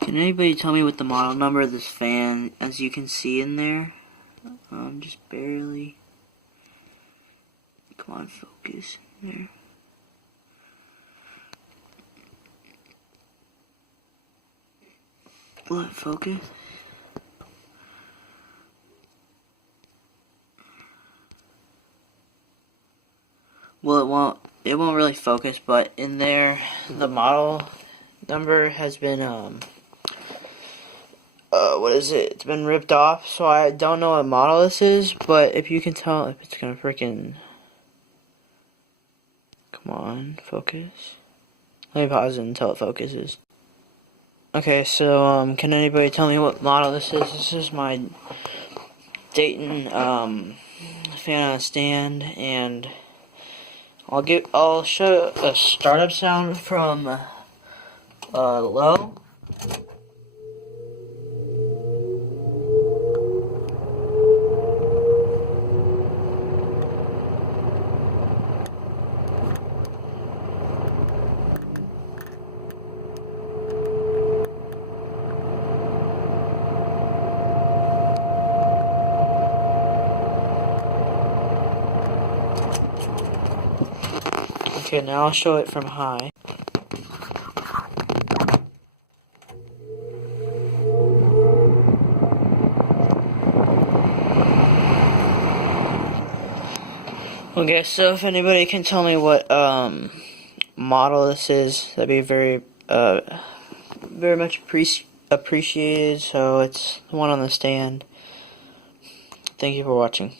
Can anybody tell me what the model number of this fan, as you can see in there? Just barely. Come on, focus there. Will it focus? Well, it won't really focus, but in there, the model number has been, what is it? It's been ripped off, so I don't know what model this is, but if you can tell if it's gonna freaking, come on, focus. Let me pause it until it focuses. Okay, so, can anybody tell me what model this is? This is my Dayton, fan on a stand, and I'll show a startup sound from, low. Okay, now I'll show it from high. Okay, so if anybody can tell me what model this is, that'd be very much appreciated. So it's the one on the stand. Thank you for watching.